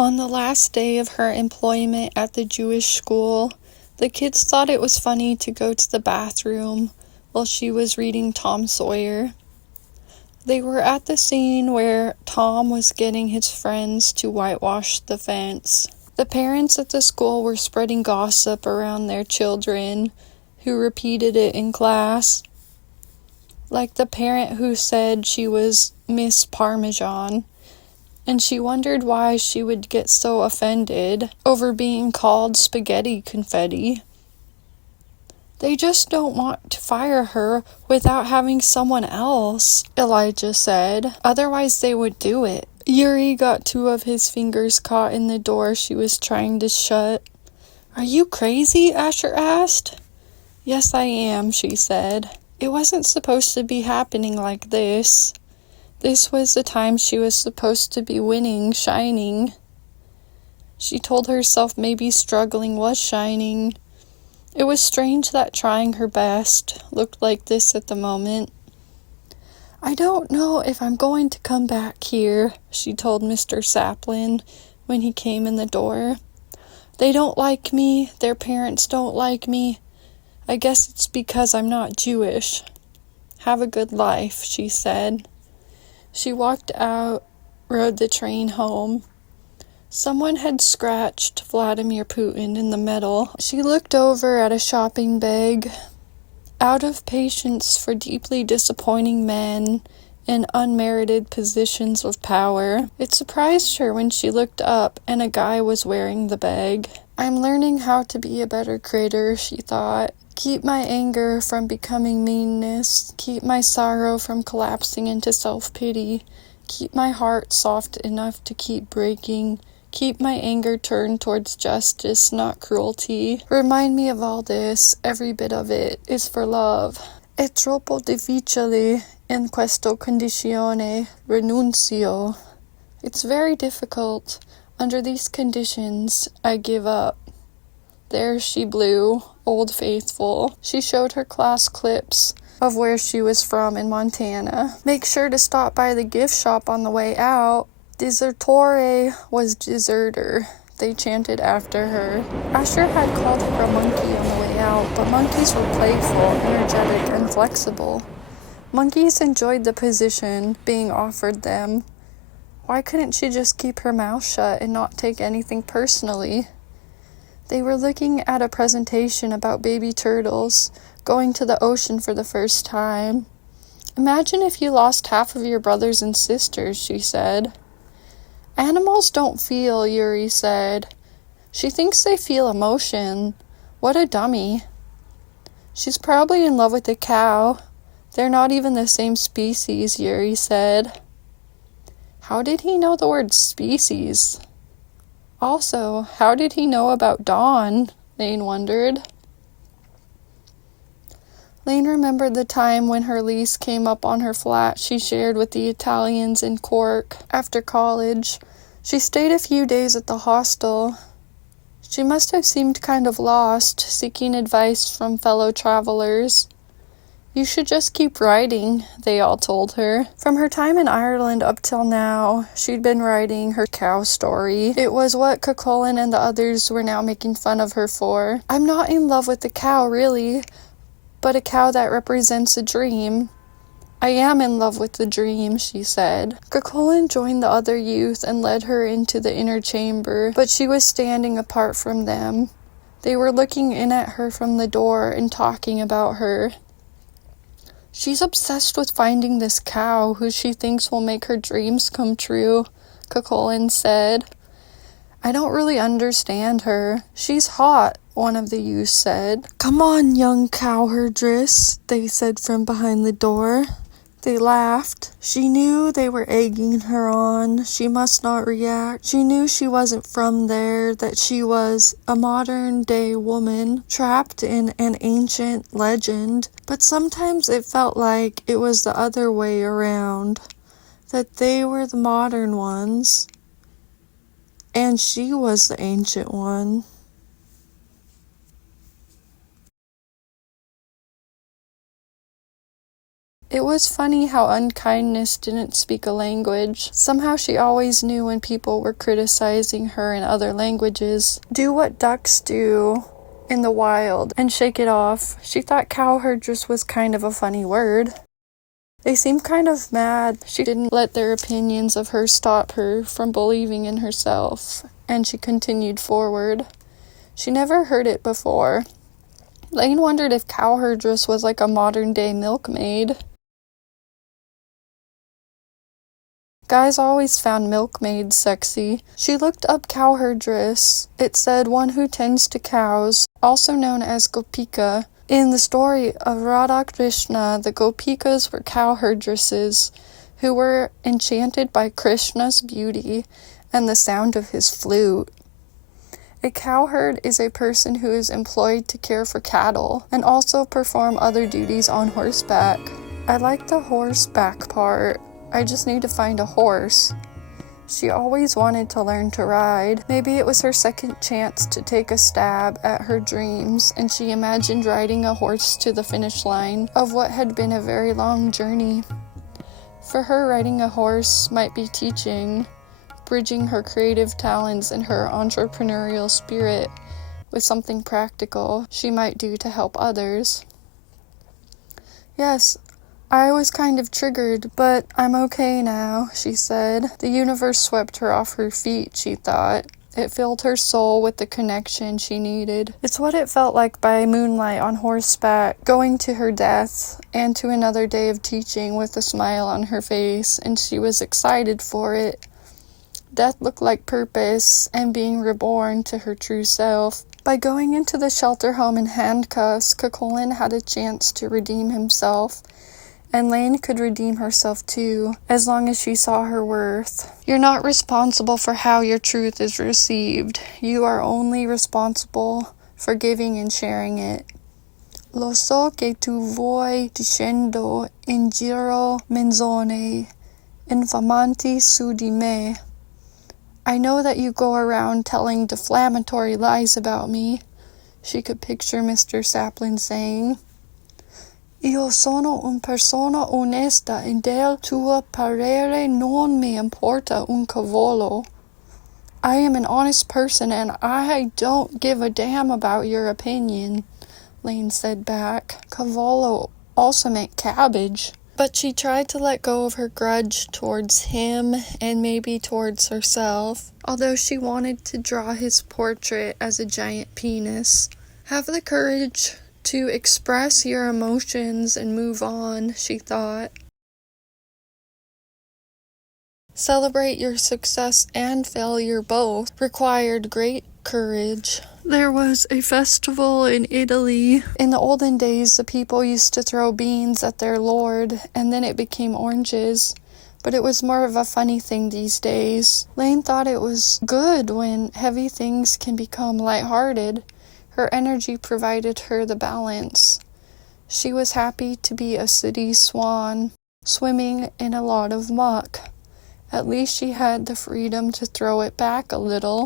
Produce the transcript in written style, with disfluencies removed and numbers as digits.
On the last day of her employment at the Jewish school, the kids thought it was funny to go to the bathroom while she was reading Tom Sawyer. They were at the scene where Tom was getting his friends to whitewash the fence. The parents at the school were spreading gossip around their children, who repeated it in class, like the parent who said she was Miss Parmesan, and she wondered why she would get so offended over being called spaghetti confetti. They just don't want to fire her without having someone else, Elijah said. Otherwise they would do it. Yuri got two of his fingers caught in the door she was trying to shut. "Are you crazy?" Asher asked. "Yes, I am," she said. It wasn't supposed to be happening like this. This was the time she was supposed to be winning, shining. She told herself maybe struggling was shining. It was strange that trying her best looked like this at the moment. "I don't know if I'm going to come back here," she told Mr. Saplin when he came in the door. "They don't like me. Their parents don't like me. I guess it's because I'm not Jewish. Have a good life," she said. She walked out, rode the train home. Someone had scratched Vladimir Putin in the metal. She looked over at a shopping bag. Out of patience for deeply disappointing men in unmerited positions of power, it surprised her when she looked up and a guy was wearing the bag. "I'm learning how to be a better critter," she thought. "Keep my anger from becoming meanness. Keep my sorrow from collapsing into self-pity. Keep my heart soft enough to keep breaking. Keep my anger turned towards justice, not cruelty. Remind me of all this. Every bit of it is for love. È troppo difficile in questa condizione. Renuncio. It's very difficult. Under these conditions, I give up." There she blew, Old Faithful. She showed her class clips of where she was from in Montana. "Make sure to stop by the gift shop on the way out. Desertore was deserter," they chanted after her. Asher had called her a monkey on the way out, but monkeys were playful, energetic, and flexible. Monkeys enjoyed the position being offered them. Why couldn't she just keep her mouth shut and not take anything personally? They were looking at a presentation about baby turtles going to the ocean for the first time. "Imagine if you lost half of your brothers and sisters," she said. "Animals don't feel," Yuri said. "She thinks they feel emotion. What a dummy." "She's probably in love with a cow. They're not even the same species," Yuri said. How did he know the word species? Also, how did he know about Donn? Laine wondered. Laine remembered the time when her lease came up on her flat she shared with the Italians in Cork after college. She stayed a few days at the hostel. She must have seemed kind of lost, seeking advice from fellow travelers. "You should just keep writing," they all told her. From her time in Ireland up till now, she'd been writing her cow story. It was what Cuchulain and the others were now making fun of her for. "I'm not in love with the cow, really, but a cow that represents a dream. I am in love with the dream, she said. Cuchulain joined the other youth and led her into the inner chamber, but she was standing apart from them. They were looking in at her from the door and talking about her. She's obsessed with finding this cow who she thinks will make her dreams come true, Cuchulain said. I don't really understand her. She's hot, one of the youths said. Come on, young cowherdress, they said from behind the door. They laughed. She knew they were egging her on. She must not react. She knew she wasn't from there, that she was a modern-day woman trapped in an ancient legend. But sometimes it felt like it was the other way around, that they were the modern ones, and she was the ancient one. It was funny how unkindness didn't speak a language. Somehow she always knew when people were criticizing her in other languages. Do what ducks do in the wild and shake it off. She thought cowherdress was kind of a funny word. They seemed kind of mad. She didn't let their opinions of her stop her from believing in herself, and she continued forward. She never heard it before. Laine wondered if cowherdress was like a modern-day milkmaid. Guys always found milkmaids sexy. She looked up cowherdress. It said one who tends to cows, also known as Gopika. In the story of Radha Krishna, the Gopikas were cowherdresses who were enchanted by Krishna's beauty and the sound of his flute. A cowherd is a person who is employed to care for cattle and also perform other duties on horseback. I like the horseback part. I just need to find a horse. She always wanted to learn to ride. Maybe it was her second chance to take a stab at her dreams, and she imagined riding a horse to the finish line of what had been a very long journey. For her, riding a horse might be teaching, bridging her creative talents and her entrepreneurial spirit with something practical she might do to help others. Yes, I was kind of triggered, but I'm okay now, she said. The universe swept her off her feet, she thought. It filled her soul with the connection she needed. It's what it felt like by moonlight on horseback, going to her death, and to another day of teaching with a smile on her face, and she was excited for it. Death looked like purpose, and being reborn to her true self. By going into the shelter home in handcuffs, Cuchulain had a chance to redeem himself. And Laine could redeem herself too, as long as she saw her worth. You're not responsible for how your truth is received. You are only responsible for giving and sharing it. Lo so che tu vuoi dicendo in giro menzogne, infamanti su di me. I know that you go around telling defamatory lies about me, she could picture Mr. Sapling saying. Io sono una persona onesta e del tuo parere non mi importa un cavolo. I am an honest person and I don't give a damn about your opinion, Laine said back. Cavolo also meant cabbage. But she tried to let go of her grudge towards him and maybe towards herself, although she wanted to draw his portrait as a giant penis. Have the courage to express your emotions and move on, she thought. Celebrate your success and failure both required great courage. There was a festival in Italy. In the olden days, the people used to throw beans at their lord, and then it became oranges. But it was more of a funny thing these days. Laine thought it was good when heavy things can become lighthearted. Her energy provided her the balance. She was happy to be a city swan, swimming in a lot of muck. At least she had the freedom to throw it back a little.